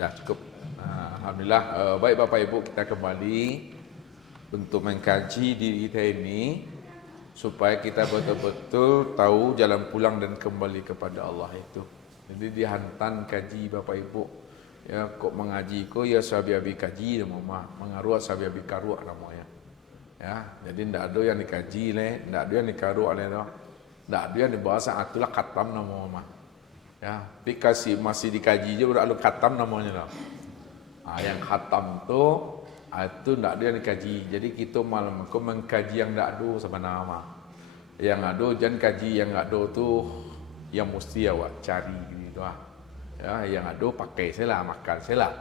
Dah cukup. Alhamdulillah. Baik Bapak Ibu, kita kembali untuk mengkaji diri kita ini supaya kita betul-betul tahu jalan pulang dan kembali kepada Allah itu. Jadi dihantan kaji Bapak Ibu. Ya, kok mengaji ko ya sabi-abi kaji nama mengaruh sabi-abi karuh namanya. Ya, jadi ndak ada yang dikaji le, ndak ada yang dikaruh le toh. Ndak ada yang dibahas atulah khatam nama mama. Ya, dikasih masih dikaji aja udah khatam namanya lah. Yang khatam tuh itu ndak ada yang dikaji. Jadi kita malam aku mengkaji yang ndak ada sebenarnya. Yang ada jangan kaji yang ndak ada tuh yang mesti awak cari gitu ah. Ya, yang ada pakai saya lah, makan saya lah.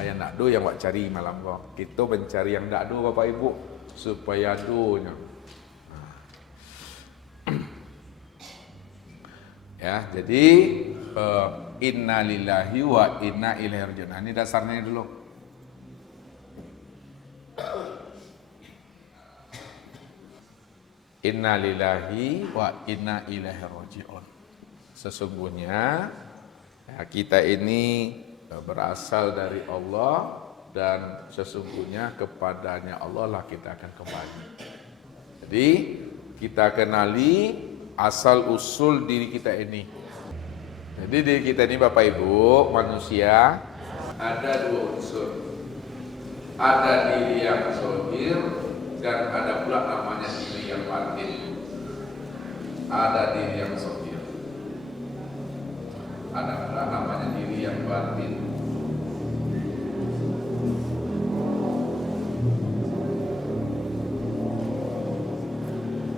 Yang ndak ada yang awak cari malam kok. Kita mencari yang ndak ada Bapak Ibu supaya adunya. Ya, jadi inna lillahi wa inna ilaihi raji'un. Ini dasarnya dulu. Inna lillahi wa inna ilaihi raji'un. Sesungguhnya ya, kita ini berasal dari Allah dan sesungguhnya kepadanya Allah lah kita akan kembali. Jadi kita kenali asal usul diri kita ini. Jadi diri kita ini Bapak Ibu manusia ada dua unsur. Ada diri yang zahir dan ada pula namanya diri yang batin. Ada diri yang zahir. Ada pula namanya diri yang batin.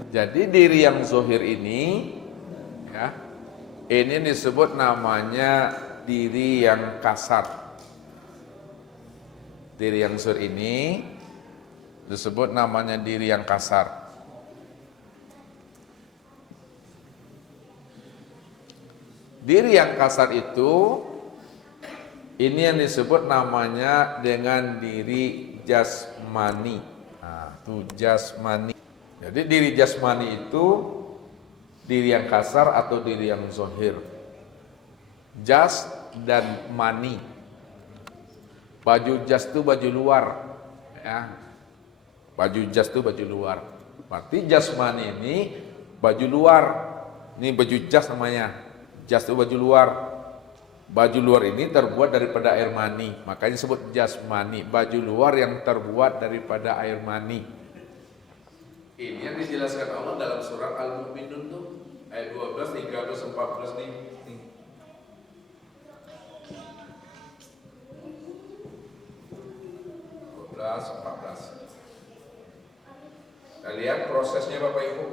Jadi diri yang zahir ini ya, ini disebut namanya diri yang kasar. Diri yang zahir ini disebut namanya diri yang kasar. Diri yang kasar itu ini yang disebut namanya dengan diri jasmani. Nah, itu jasmani. Jadi diri jasmani itu diri yang kasar atau diri yang zahir. Jas dan mani. Baju jas itu baju luar, ya. Baju jas itu baju luar. Berarti jasmani ini baju luar. Ini baju jas namanya. Jas itu baju luar. Baju luar ini terbuat daripada air mani. Makanya disebut jasmani. Baju luar yang terbuat daripada air mani. Ini yang dijelaskan Allah dalam surat Al-Mu'minun tuh ayat 12, 13, 14 nih. 12, 14. Kita lihat prosesnya Bapak Ibu.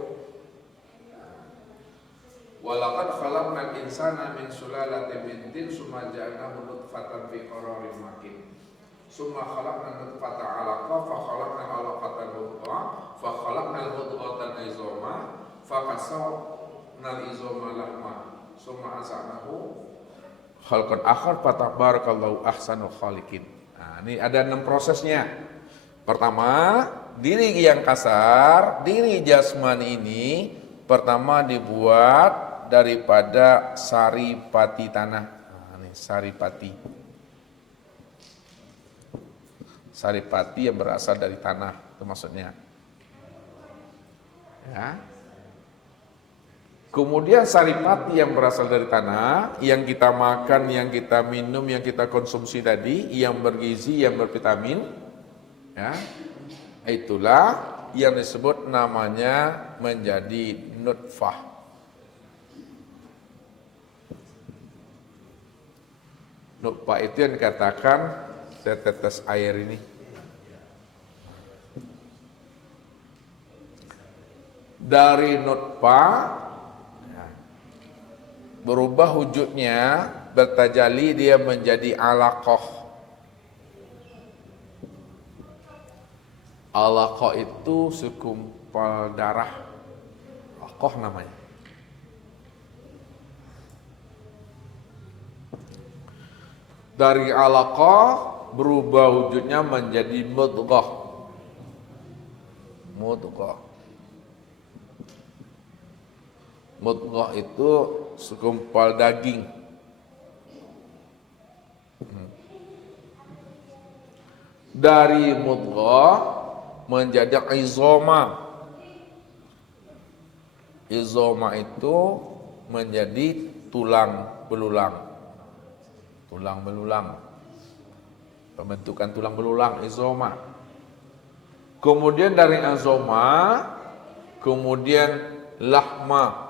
Walaqad khalaqnal insana min sulalatin min tin tsumma ja'alnahu nutfatan fi qararin makin. Summa khalaqna nutfata 'alaqah fa khalaqna 'alaqatan mudghah fa khalaqna mudghatan 'izama fa kasawna al-'izama lahma summa ansa'nahu khalqan akhar fa tabarakallahu ahsanul khaliqin. Nah, ini ada 6 prosesnya. Pertama, diri yang kasar, diri jasmani ini pertama dibuat daripada saripati tanah. Nah, ini saripati. Saripati yang berasal dari tanah, itu maksudnya. Ya. Kemudian saripati yang berasal dari tanah, yang kita makan, yang kita minum, yang kita konsumsi tadi, yang bergizi, yang bervitamin, ya, itulah yang disebut namanya menjadi nutfah. Nutfah itu yang dikatakan setetes air ini. Dari nutfah ya, berubah wujudnya, bertajali dia menjadi alaqah. Alaqah itu segumpal darah. Alaqah namanya. Dari alaqah berubah wujudnya menjadi mudghah. Mudghah. Mudghah itu segumpal daging. dari mudghah menjadi izoma. Izoma itu menjadi tulang belulang. Tulang belulang. Pembentukan tulang belulang, izoma. Kemudian dari azoma, kemudian lahma.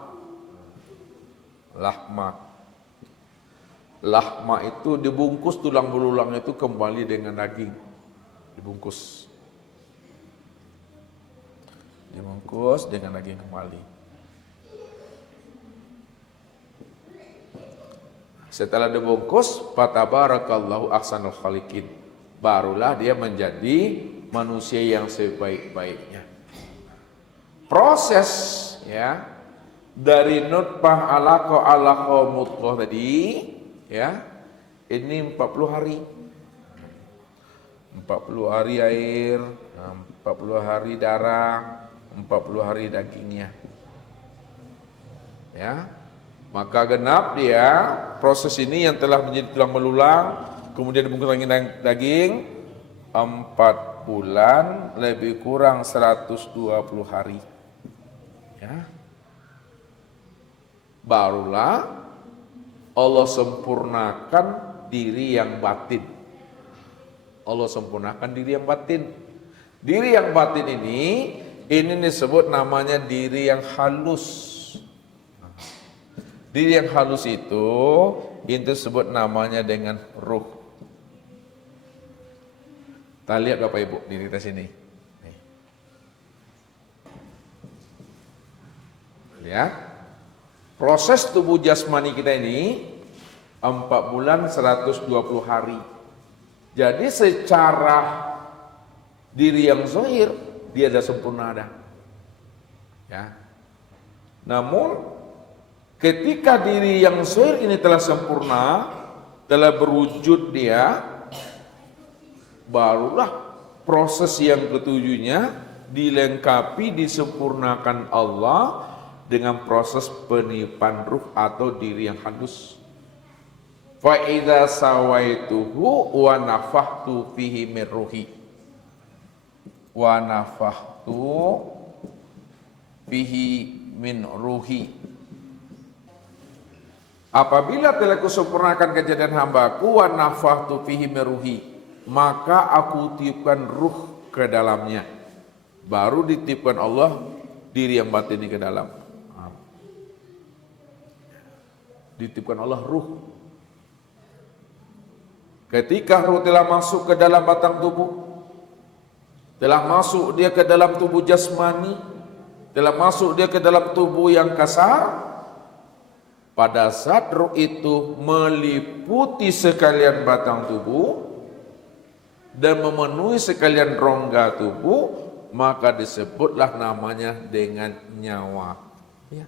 Lahma itu dibungkus tulang belulang itu kembali dengan daging. Dibungkus dengan daging kembali. Setelah dibungkus, fatabarakallahu ahsanul khaliqin. Barulah dia menjadi manusia yang sebaik-baiknya. Proses ya dari nutfah alaqah mudghah tadi ya, ini 40 hari. 40 hari air, 40 hari darah, 40 hari dagingnya. Ya. Maka genap dia proses ini yang telah menjadi tulang belulang, kemudian dibungkus daging 4 bulan lebih kurang 120 hari. Ya. Barulah Allah sempurnakan diri yang batin. Allah sempurnakan diri yang batin. Diri yang batin ini disebut namanya diri yang halus. Diri yang halus itu disebut namanya dengan ruh. Kita lihat Bapak Ibu diri kita sini. Lihat. Proses tubuh jasmani kita ini 4 bulan 120 hari. Jadi secara diri yang zahir dia ada sempurna ada. Ya. Namun ketika diri yang zahir ini telah sempurna, telah berwujud dia, barulah proses yang ketujuhnya dilengkapi, disempurnakan Allah dengan proses peniupan ruh atau diri yang halus. Fa idza sawaituhu wa nafakhtu fihi min ruhi. Wa nafakhtu fihi min ruhi. Apabila telah kusempurnakan kejadian hambaku wa nafakhtu fihi min ruhi, maka aku tiupkan ruh ke dalamnya. Baru ditiupkan Allah diri yang batin ini ke dalam. Ditiupkan Allah ruh. Ketika ruh telah masuk ke dalam batang tubuh, telah masuk dia ke dalam tubuh jasmani, telah masuk dia ke dalam tubuh yang kasar, pada saat ruh itu meliputi sekalian batang tubuh dan memenuhi sekalian rongga tubuh, maka disebutlah namanya dengan nyawa. Ya.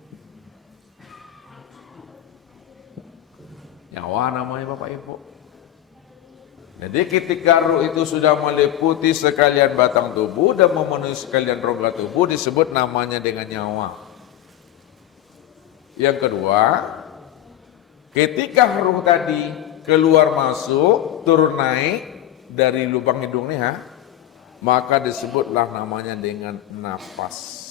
Nyawa namanya Bapak Ibu. Jadi ketika ruh itu sudah meliputi sekalian batang tubuh dan memenuhi sekalian rongga tubuh, disebut namanya dengan nyawa. Yang kedua, ketika ruh tadi keluar masuk, turun naik dari lubang hidungnya, maka disebutlah namanya dengan nafas.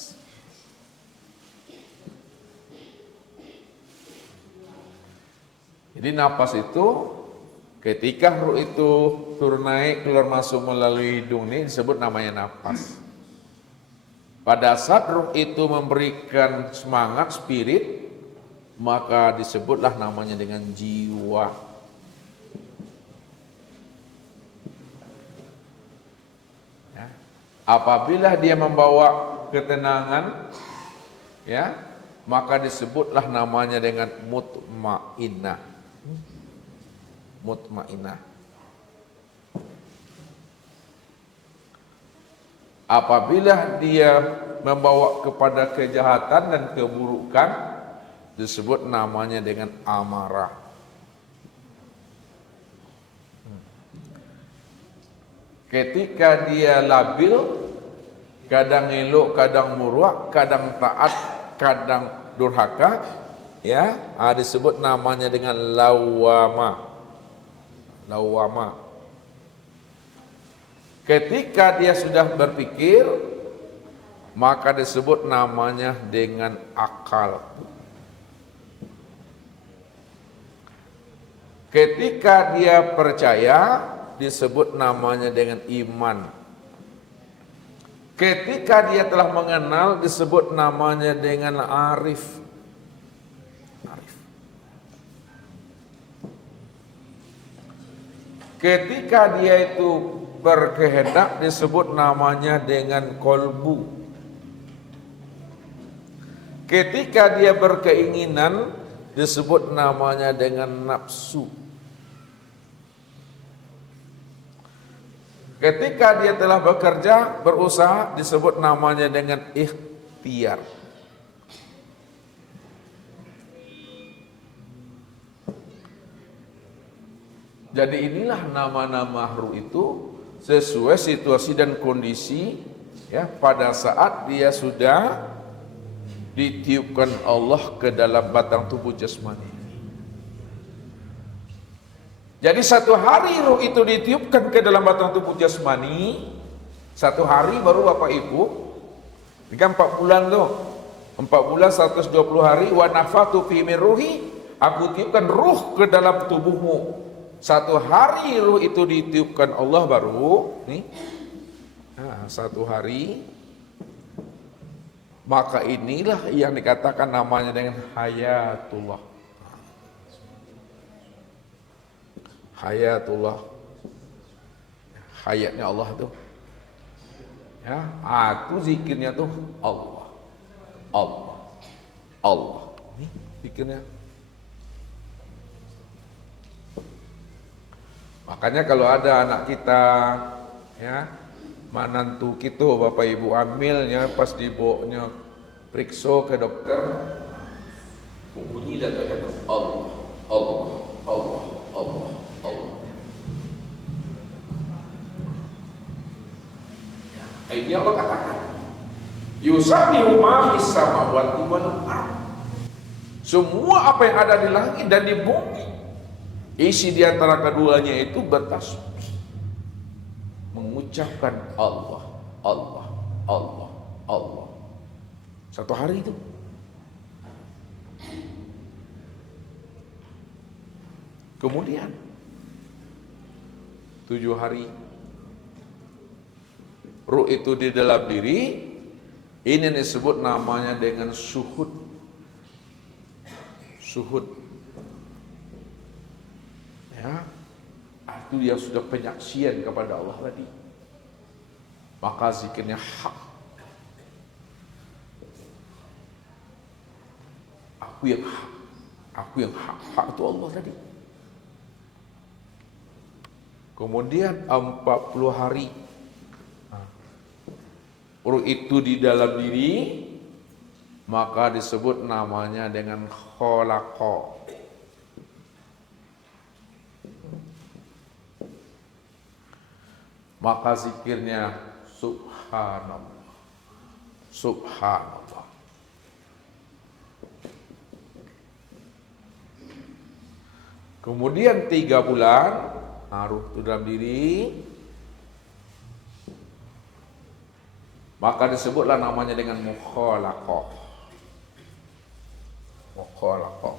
Jadi nafas itu ketika ruh itu turun naik keluar masuk melalui hidung ini disebut namanya nafas. Pada saat ruh itu memberikan semangat spirit, maka disebutlah namanya dengan jiwa. Ya. Apabila dia membawa ketenangan, ya, maka disebutlah namanya dengan mutmainnah. Mutmainnah. Apabila dia membawa kepada kejahatan dan keburukan, disebut namanya dengan amarah. Ketika dia labil, kadang elok, kadang murwah, kadang taat, kadang durhaka, ya, disebut namanya dengan lawama. Lawama. Ketika dia sudah berpikir, maka disebut namanya dengan akal. Ketika dia percaya, disebut namanya dengan iman. Ketika dia telah mengenal, disebut namanya dengan arif. Ketika dia itu berkehendak, disebut namanya dengan kolbu. Ketika dia berkeinginan, disebut namanya dengan nafsu. Ketika dia telah bekerja, berusaha, disebut namanya dengan ikhtiar. Jadi inilah nama-nama ruh itu sesuai situasi dan kondisi ya pada saat dia sudah ditiupkan Allah ke dalam batang tubuh jasmani. Jadi satu hari ruh itu ditiupkan ke dalam batang tubuh jasmani, satu hari baru Bapak Ibu, ini kan 4 bulan tuh, 4 bulan 120 hari, wa nafatu fi min ruhi, aku tiupkan ruh ke dalam tubuhmu. Satu hari ruh itu ditiupkan Allah baru, nih, nah, satu hari, maka inilah yang dikatakan namanya dengan hayatullah. Hayatullah, hayatnya Allah tuh, ya, aku zikirnya tuh Allah, Allah, Allah, ini zikirnya. Makanya kalau ada anak kita, ya, manantu kita, bapak ibu amilnya, pas dibawanya periksa ke dokter, bunyi dan kata Allah, Allah, Allah, Allah, Allah. Ini Allah katakan, yusabbihu ma fis samawati wal ardh. Semua apa yang ada di langit dan di bumi, isi di antara keduanya itu bertasbih, mengucapkan Allah, Allah, Allah, Allah. Satu hari itu. Kemudian 7 hari ruh itu di dalam diri, ini disebut namanya dengan syuhud. Syuhud, ya, itu dia sudah penyaksian kepada Allah tadi. Maka zikirnya hak. Aku yang hak, aku yang hak, hak itu Allah tadi. Kemudian 40 hari ruh itu di dalam diri, maka disebut namanya dengan khalaqa. Maka zikirnya subhanallah, subhanallah. Kemudian 3 bulan ruh itu dalam diri, maka disebutlah namanya dengan mukhalaqah. Mukhalaqah.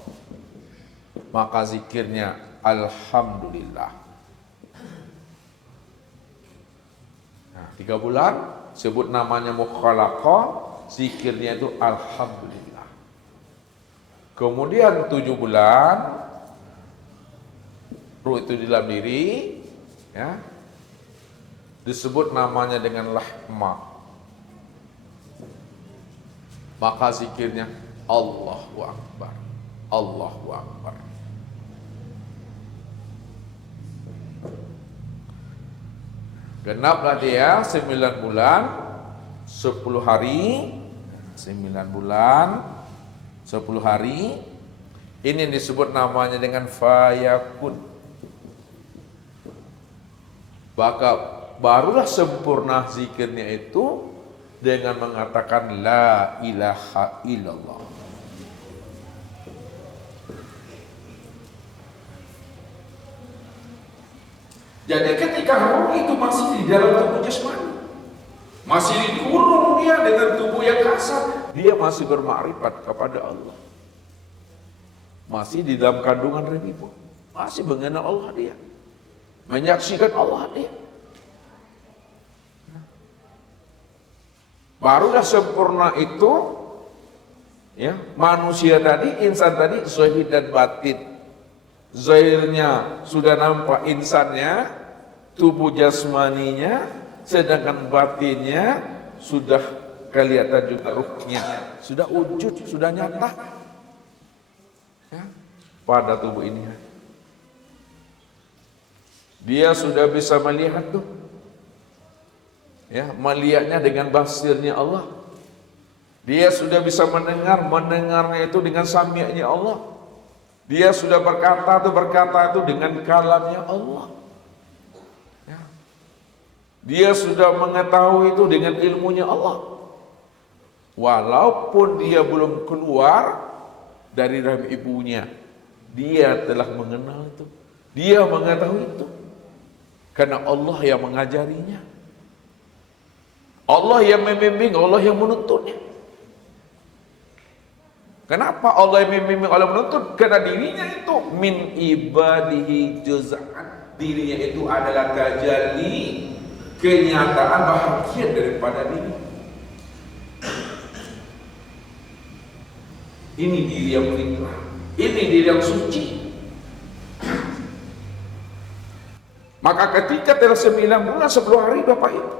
Maka zikirnya alhamdulillah. Nah, 3 bulan sebut namanya mukhalaqah, zikirnya itu alhamdulillah. Kemudian 7 bulan ruh itu di dalam diri, ya, disebut namanya dengan lahma. Maka zikirnya Allahu Akbar, Allahu Akbar. Genaplah dia 9 bulan 10 hari, 9 bulan 10 hari. Ini disebut namanya dengan fayakun. Maka barulah sempurna zikirnya itu dengan mengatakan la ilaha illallah. Jadi ketika roh itu masih di dalam tubuh jasmani, masih dikurung dia dengan tubuh yang kasar, dia masih bermakrifat kepada Allah. Masih di dalam kandungan rahim ibu, masih mengenal Allah dia, menyaksikan Allah dia. Barulah sempurna itu, ya, manusia tadi, insan tadi, zahir dan batin. Zahirnya sudah nampak insannya, tubuh jasmaninya, sedangkan batinnya sudah kelihatan juga ruhnya, sudah wujud, sudah nyata, ya, pada tubuh ini. Dia sudah bisa melihat tuh, ya, melihatnya dengan basirnya Allah. Dia sudah bisa mendengarnya itu dengan sami'nya Allah. Dia sudah berkata itu dengan kalamnya Allah. Ya. Dia sudah mengetahui itu dengan ilmunya Allah. Walaupun dia belum keluar dari rahim ibunya, dia telah mengenal itu. Dia mengetahui itu. Karena Allah yang mengajarinya. Allah yang membimbing, Allah yang menuntunnya. Kenapa Allah yang membimbing, Allah menuntut? Karena dirinya itu min ibadihi juz'an. Dirinya itu adalah tajalli, kenyataan bahagian daripada diri. Ini diri yang fitrah, ini diri yang suci. Maka ketika telah 9 bulan 10 hari Bapak Ibu,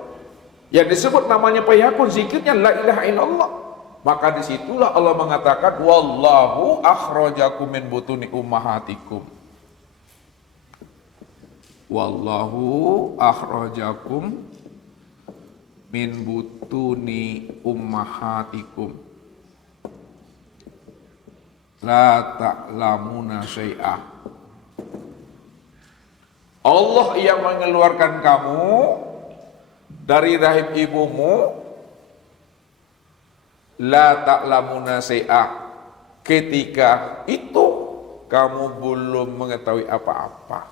yang disebut namanya payakun, zikirnya la ilaha illallah, maka disitulah Allah mengatakan wallahu akhrajakum min butuni ummahatikum. Wallahu akhrajakum min butuni ummahatikum la ta'lamuna syai'ah. Allah yang mengeluarkan kamu dari rahim ibumu, la ta'lamuna syai'ah, ketika itu kamu belum mengetahui apa-apa.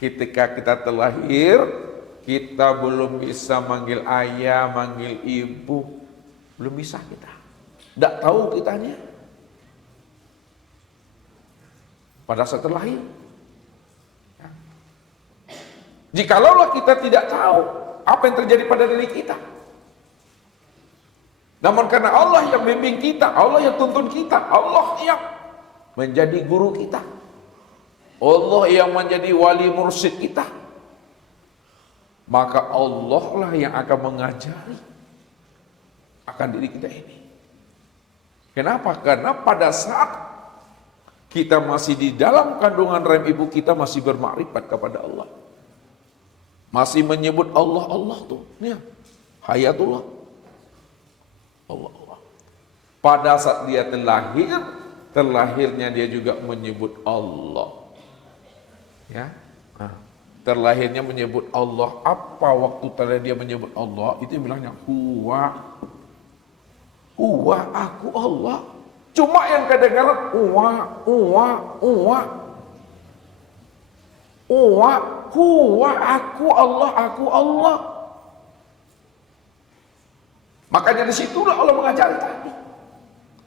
Ketika kita terlahir, kita belum bisa manggil ayah, manggil ibu, belum bisa kita. Tidak tahu kitanya. Pada saat terlahir. Jikalau kita tidak tahu apa yang terjadi pada diri kita, namun karena Allah yang membimbing kita, Allah yang tuntun kita, Allah yang menjadi guru kita, Allah yang menjadi wali mursyid kita, maka Allah lah yang akan mengajari akan diri kita ini. Kenapa? Karena pada saat kita masih di dalam kandungan rahim ibu kita, masih bermakrifat kepada Allah, masih menyebut Allah, Allah tuh, ya, hayatullah, Allah. Pada saat dia terlahirnya dia juga menyebut Allah. Ya. Nah, terlahirnya menyebut Allah. Apa waktu terlahir dia menyebut Allah? Itu bilangnya huwa aku Allah. Cuma yang kedengaran huwa aku Allah. Makanya disitulah Allah mengajari tadi,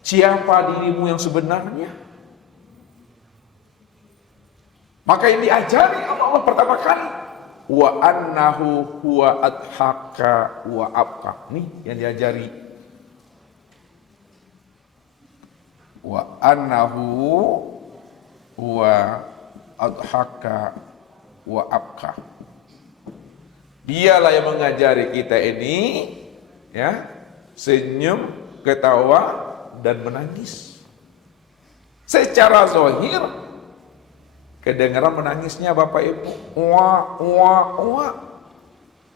siapa dirimu yang sebenarnya. Maka yang diajari Allah pertama kali, wa annahu huwa adhaka wa abqa. Nih yang diajari, wa annahu huwa adhaka wa abqa. Dialah yang mengajari kita ini, ya, senyum, ketawa, dan menangis. Secara zahir kedengaran menangisnya Bapak Ibu,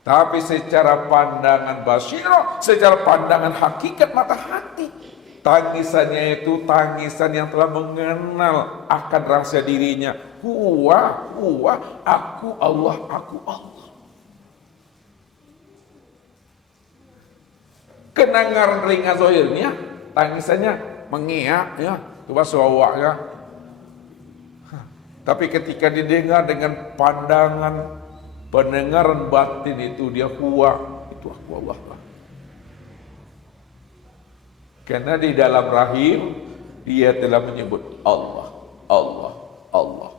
tapi secara pandangan basirah, secara pandangan hakikat mata hati, tangisannya itu tangisan yang telah mengenal akan rahasia dirinya. Huwa aku Allah. Kenangan ringan zahirnya, tangisannya mengiak, ya, coba suawak ya. Tapi ketika didengar dengan pandangan pendengaran batin itu dia kuat, itu aku Allah. Karena di dalam rahim dia telah menyebut Allah, Allah, Allah.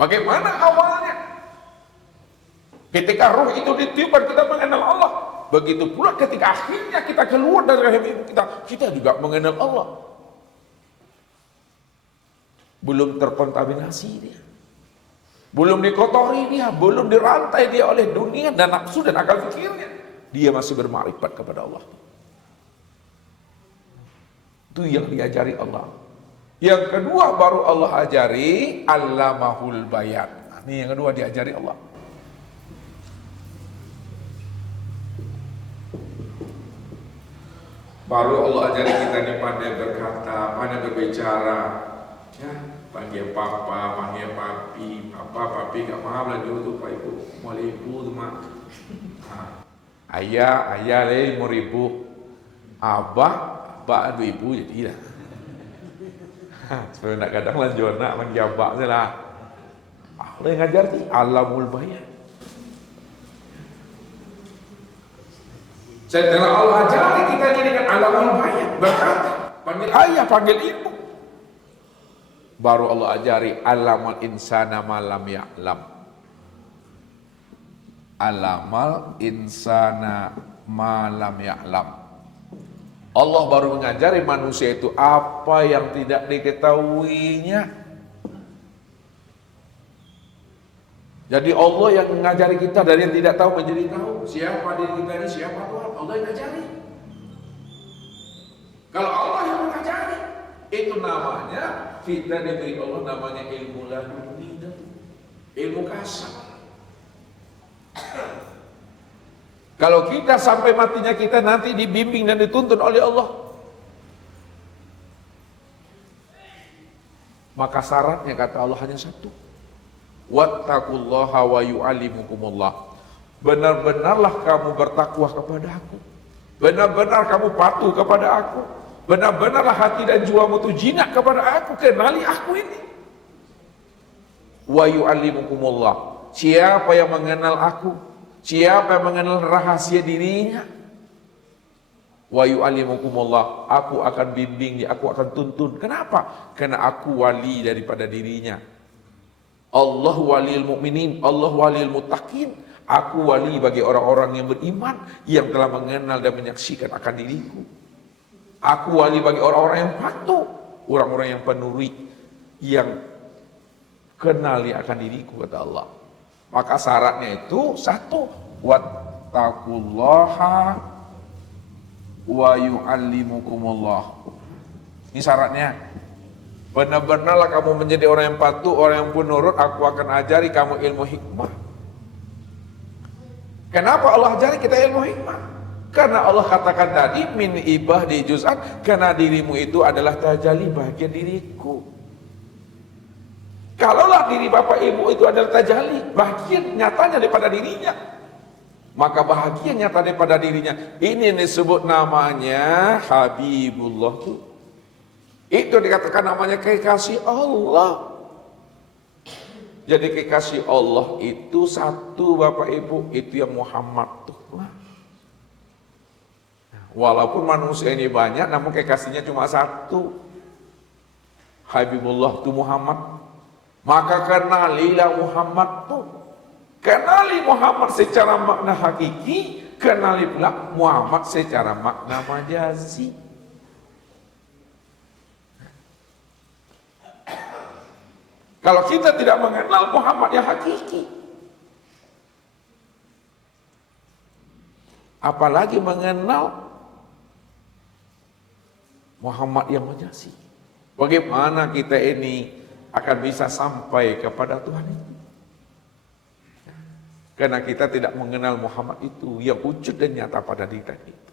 Bagaimana awalnya? Ketika roh itu ditiupkan kita mengenal Allah. Begitu pula ketika akhirnya kita keluar dari rahim ibu kita juga mengenal Allah. Belum terkontaminasi dia. Belum dikotori dia, belum dirantai dia oleh dunia dan nafsu dan akal fikirnya. Dia masih bermakrifat kepada Allah. Itu yang diajari Allah. Yang kedua baru Allah ajari allamahul bayan. Ini yang kedua diajari Allah. Baru Allah ajari kita ini pandai berkata, pandai berbicara. Ya, panggil papa, panggil papi, papa, papi gak maaf lah dulu tuh pak ibu, mau ibu tuh mak. Ayah, ayah leh mau ribu, abah ibu jadi lah. Supaya nak kadang lanjut nak panggil abah je lah. Allah yang ngajar sih, alamul bayan. Setelah Allah ajari kita jadikan alamul bayan, berkata, panggil ayah, panggil ibu. Baru Allah ajari alamal insana malam ya'lam. Alamal insana malam ya'lam. Allah baru mengajari manusia itu apa yang tidak diketahuinya. Jadi Allah yang mengajari kita dari yang tidak tahu menjadi tahu. Siapa diri kita ini, siapa Tuhan, Allah yang mengajari. Kalau Allah yang mengajari, itu namanya kita diberi Allah namanya ilmu laduni, ilmu kasar. Kalau kita sampai matinya kita nanti dibimbing dan dituntun oleh Allah, maka syaratnya kata Allah hanya satu. Wattaqullaha wa yu'allimukumullah. Benar-benarlah kamu bertakwa kepada aku. Benar-benar kamu patuh kepada aku. Benar-benarlah hati dan jiwamu itu jinak kepada aku. Kenali aku ini. Wa yu'allimukumullah. Siapa yang mengenal aku? Siapa yang mengenal rahasia dirinya? Wa yu'allimukumullah. Aku akan bimbing dia, aku akan tuntun. Kenapa? Karena aku wali daripada dirinya. Allah waliyul mu'minin, Allah waliyul muttaqin. Aku wali bagi orang-orang yang beriman, yang telah mengenal dan menyaksikan akan diriku. Aku wali bagi orang-orang yang patuh, orang-orang yang penuri, yang kenali akan diriku, kata Allah. Maka syaratnya itu satu, wattaqullaha wa yu'allimukumullah. Ini syaratnya. Benar-benarlah kamu menjadi orang yang patuh, orang yang penurut, aku akan ajari kamu ilmu hikmah. Kenapa Allah ajari kita ilmu hikmah? Karena Allah katakan tadi, min ibah di juz'an, karena dirimu itu adalah tajalli bagian diriku. Kalaulah diri bapak ibu itu adalah tajalli, bagian nyatanya daripada dirinya, maka bahagia nyata daripada dirinya. Ini yang disebut namanya Habibullah. Itu dikatakan namanya kekasih Allah. Jadi kekasih Allah itu satu bapak ibu, itu yang Muhammad tuh. Walaupun manusia ini banyak, namun kekasihnya cuma satu. Habibullah itu Muhammad. Maka kenalilah Muhammad tuh. Kenali Muhammad secara makna hakiki, kenali pula Muhammad secara makna majazi. Kalau kita tidak mengenal Muhammad yang hakiki, apalagi mengenal Muhammad yang majazi, bagaimana kita ini akan bisa sampai kepada Tuhan itu? Karena kita tidak mengenal Muhammad itu yang wujud dan nyata pada diri itu.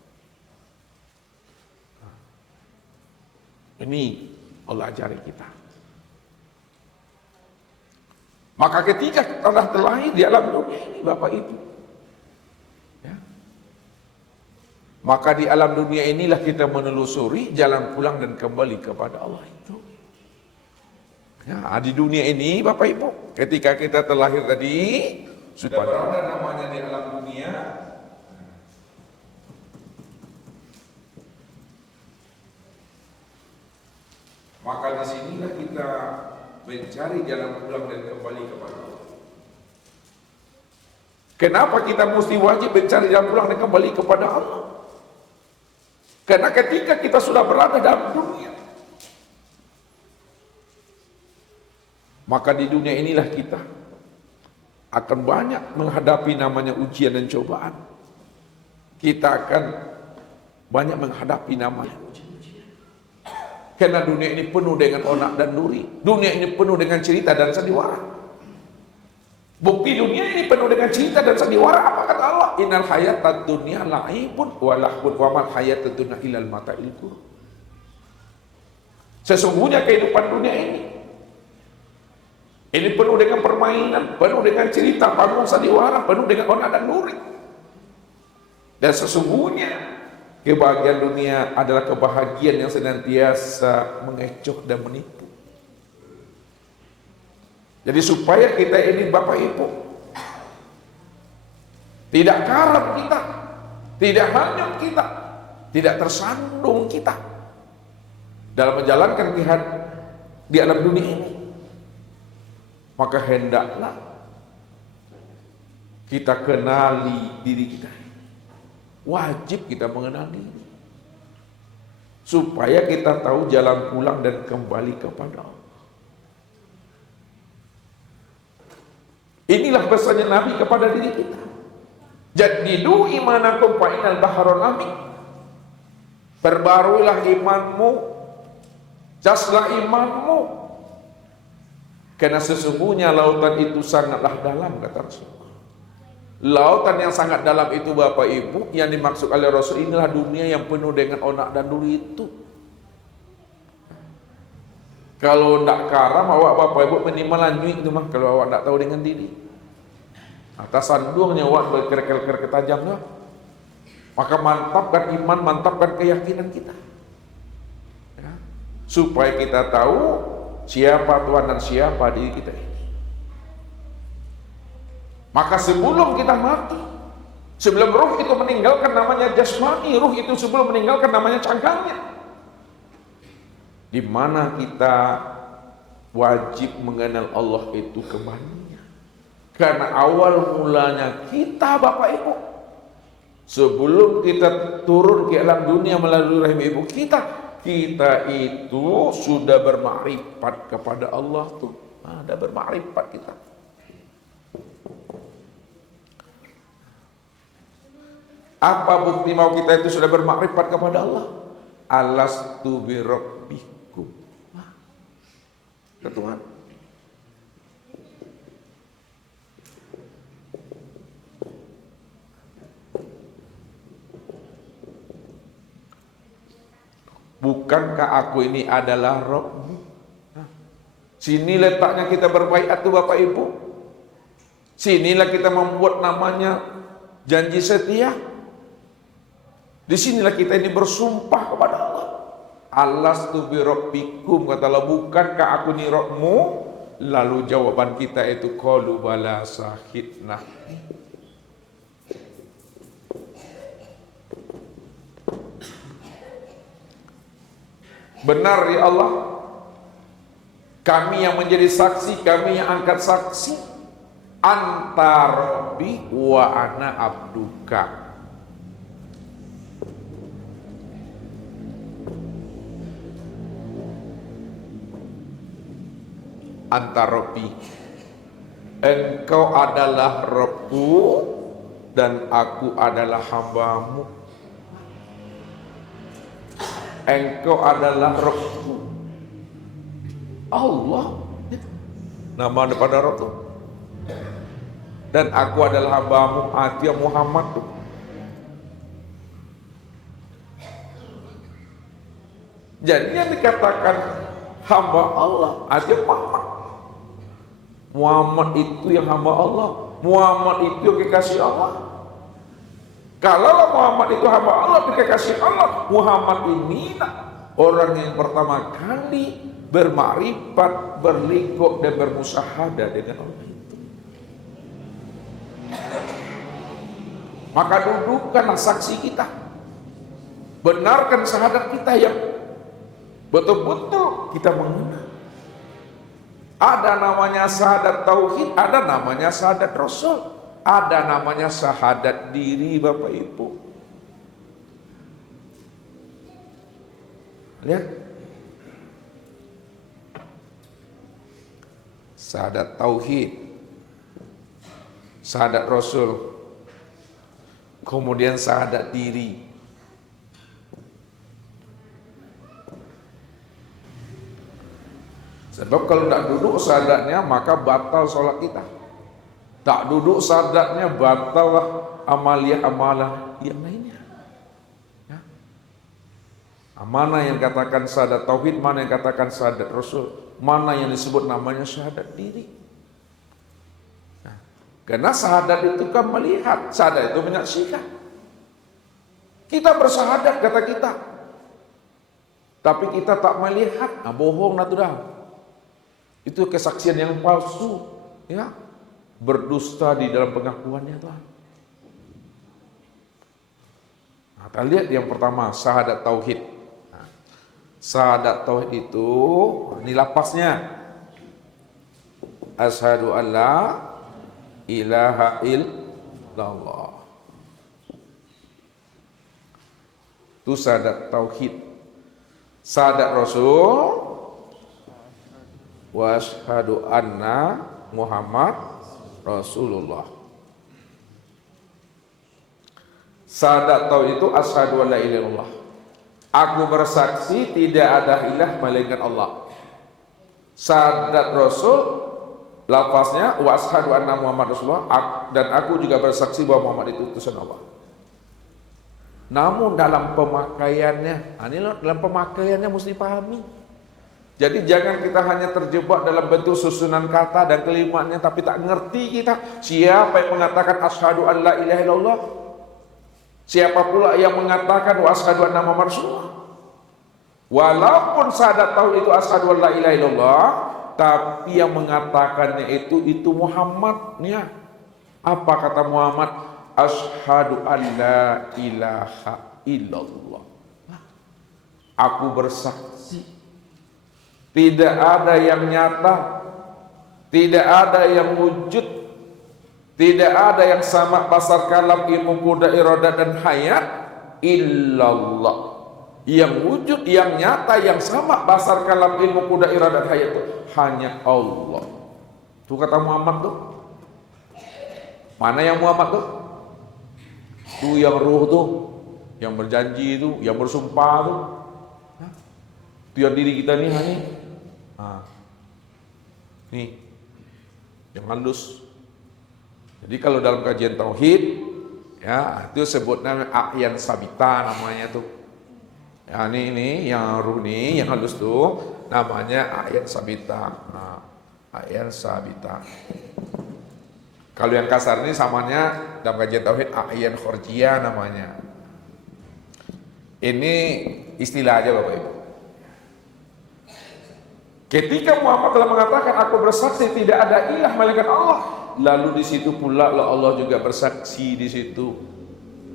Ini Allah ajari kita. Maka ketika telah terlahir di alam dunia ini Bapak Ibu, ya, maka di alam dunia inilah kita menelusuri jalan pulang dan kembali kepada Allah itu. Ya, di dunia ini Bapak Ibu, ketika kita terlahir tadi, sudah berada namanya di alam dunia. Maka disinilah kita mencari jalan pulang dan kembali kepada Allah. Kenapa kita mesti wajib mencari jalan pulang dan kembali kepada Allah? Karena ketika kita sudah berada dalam dunia, maka di dunia inilah kita akan banyak menghadapi namanya ujian dan cobaan. Kita akan banyak menghadapi namanya ujian. Karena dunia ini penuh dengan onak dan duri. Dunia ini penuh dengan cerita dan sandiwara. Bukti dunia ini penuh dengan cerita dan sandiwara. Apa kata Allah? Innal hayatad dunya la'ibun wa lahwun wa mal hayatad dunya illal mata'il ghurur. Sesungguhnya kehidupan dunia ini penuh dengan permainan, penuh dengan cerita, penuh sandiwara, penuh dengan onak dan duri. Dan sesungguhnya kebahagiaan dunia adalah kebahagiaan yang senantiasa mengecoh dan menipu. Jadi supaya kita ini Bapak Ibu tidak karam kita, tidak hanyut kita, tidak tersandung kita dalam menjalankan jihad di alam dunia ini, maka hendaklah kita kenali diri kita. Wajib kita mengenal diri supaya kita tahu jalan pulang dan kembali kepada Allah. Inilah pesannya Nabi kepada diri kita. Jadidu imanakum fa innal bahrul amin. Perbaruilah imanmu, jaslah imanmu, karena sesungguhnya lautan itu sangatlah dalam, kata Rasul. Lautan yang sangat dalam itu Bapak Ibu, yang dimaksud oleh Rasul, inilah dunia yang penuh dengan onak dan duri itu. Kalau tidak karam, awak Bapak Ibu minimal lanjut itu mah, kalau awak tidak tahu dengan diri. Atas sandungnya awak berkerek-kerek tajam lah. Maka mantapkan iman, mantapkan keyakinan kita. Ya. Supaya kita tahu siapa Tuhan dan siapa diri kita ini. Maka sebelum kita mati, sebelum ruh itu meninggalkan namanya jasmani, ruh itu sebelum meninggalkan namanya cangkangnya, di mana kita wajib mengenal Allah itu kembalinya. Karena awal mulanya kita Bapak Ibu, sebelum kita turun ke alam dunia melalui rahim ibu kita itu sudah bermakrifat kepada Allah tuh. Ada bermakrifat kita. Apa bukti mau kita itu sudah bermakrifat kepada Allah? Alastu bi rabbikum. Ya Tuhan. Bukankah aku ini adalah Rabbmu? Sini letaknya kita berbaiat tuh Bapak Ibu. Sinilah kita membuat namanya janji setia. Disinilah kita ini bersumpah kepada Allah. Alastu bi rabbikum, kata Allah, bukankah aku ni Rabbmu? Lalu jawaban kita itu qalu bala syahidna. Benar ya Allah, kami yang menjadi saksi, kami yang angkat saksi. Anta Rabbi wa ana abduka. Anta Rabbi, engkau adalah Rabbku dan aku adalah hambamu. Engkau adalah Rabbku, Allah, nama daripada Rabb itu. Dan aku adalah hambamu, Atia Muhammad tuh. Jadi yang dikatakan hamba Allah, Atia Muhammad. Muhammad itu yang hamba Allah, Muhammad itu yang kekasih Allah. Kalau Muhammad itu hamba Allah, kekasih Allah, Muhammad ini orang yang pertama kali bermakrifat, berliqo dan bermusyahadah dengan Allah itu. Maka dudukkanlah saksi kita, benarkan syahadat kita yang betul-betul kita mengenal. Ada namanya syahadat tauhid, ada namanya syahadat rasul, ada namanya syahadat diri Bapak Ibu. Lihat, syahadat tauhid, syahadat rasul, kemudian syahadat diri. Sebab kalau tak duduk syahadatnya maka batal sholat kita. Tak duduk syahadatnya batal amalia-amalah yang lainnya. Ya. Mana yang katakan syahadat tauhid, mana yang katakan syahadat rasul, mana yang disebut namanya syahadat diri. Nah, karena syahadat itu kan melihat, syahadat itu menyaksikan. Kita bersyahadat kata kita, tapi kita tak melihat, nah bohong natural. Itu kesaksian yang palsu, ya, berdusta di dalam pengakuannya Tuhan. Nah, kita lihat yang pertama, syahadat tauhid. Nah, syahadat tauhid itu ini lapasnya, asyhadu alla ilaha illallah. Itu syahadat tauhid. Syahadat rasul, wa asyhadu anna Muhammad Rasulullah. Syahadat tauhid itu asyhadu an la ilaha illallah. Aku bersaksi tidak ada ilah melainkan Allah. Syahadat Rasul, lafaznya wa asyhadu anna Muhammad Rasulullah, dan aku juga bersaksi bahwa Muhammad itu utusan Allah. Namun dalam pemakaiannya, ini dalam pemakaiannya mesti pahami. Jadi jangan kita hanya terjebak dalam bentuk susunan kata dan kalimatnya, tapi tak ngerti kita siapa yang mengatakan asyhadu an la ilaha illallah, siapa pula yang mengatakan wa asyhadu anna Muhammad Rasulullah. Walaupun syahadat tauhid itu asyhadu an la ilaha illallah, tapi yang mengatakannya itu Muhammadnya. Apa kata Muhammad? Asyhadu an la ilaha illallah. Aku bersaksi tidak ada yang nyata, tidak ada yang wujud, tidak ada yang sama basar kalam ilmu kuda iradah dan hayat illallah. Yang wujud, yang nyata, yang sama basar kalam ilmu kuda iradah dan hayat itu hanya Allah. Itu kata Muhammad tuh. Mana yang Muhammad tuh? Itu yang ruh tuh, yang berjanji itu, yang bersumpah tuh. Itu yang diri kita nih hani. Nah, nih yang halus. Jadi kalau dalam kajian tauhid, ya itu sebut namanya a'yan sabita namanya tuh. Ya ini yang ruh nih, yang halus tuh namanya a'yan sabita. Nah, a'yan sabita. Kalau yang kasar ini samanya dalam kajian tauhid a'yan khorjiyah namanya. Ini istilah aja Bapak Ibu. Ketika Muhammad telah mengatakan aku bersaksi tidak ada ilah melainkan Allah, lalu di situ pula Allah juga bersaksi di situ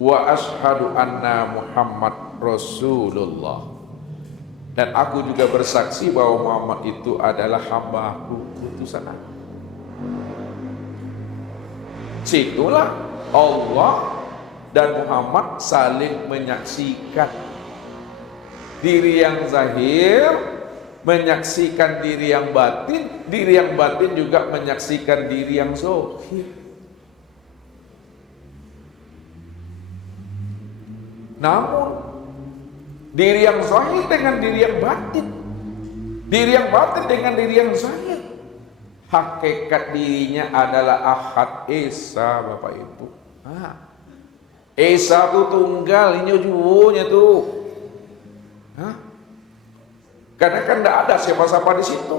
wa asyhadu anna Muhammad Rasulullah, dan aku juga bersaksi bahwa Muhammad itu adalah hamba-Ku, utusan aku. Situlah Allah dan Muhammad saling menyaksikan. Diri yang zahir menyaksikan diri yang batin juga menyaksikan diri yang zahir. Namun diri yang zahir dengan diri yang batin, diri yang batin dengan diri yang zahir, hakikat dirinya adalah Ahad Esa Bapak Ibu. Esa itu tunggal, ini ujungnya tuh. Karena kan tidak ada siapa-siapa di situ.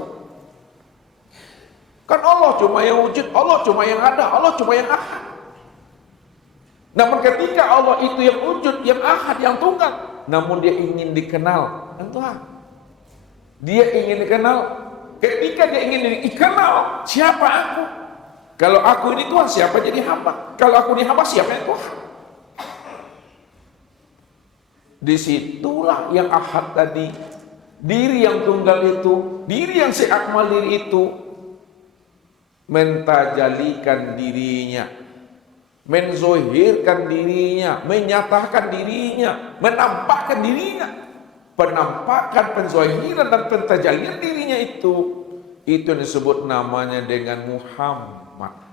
Kan Allah cuma yang wujud, Allah cuma yang ada, Allah cuma yang ahad. Namun ketika Allah itu yang wujud, yang ahad, yang tunggal, namun dia ingin dikenal, dan Tuhan. Dia ingin dikenal. Ketika dia ingin dikenal, siapa aku? Kalau aku ini Tuhan, siapa jadi hamba? Kalau aku ini hamba, siapa yang Tuhan? Disitulah yang ahad tadi. Diri yang tunggal itu, diri yang seakmal diri itu, mentajalikan dirinya, menzohirkan dirinya, menyatakan dirinya, menampakkan dirinya. Penampakan, penzohiran dan pentajalian dirinya itu yang disebut namanya dengan Muhammad.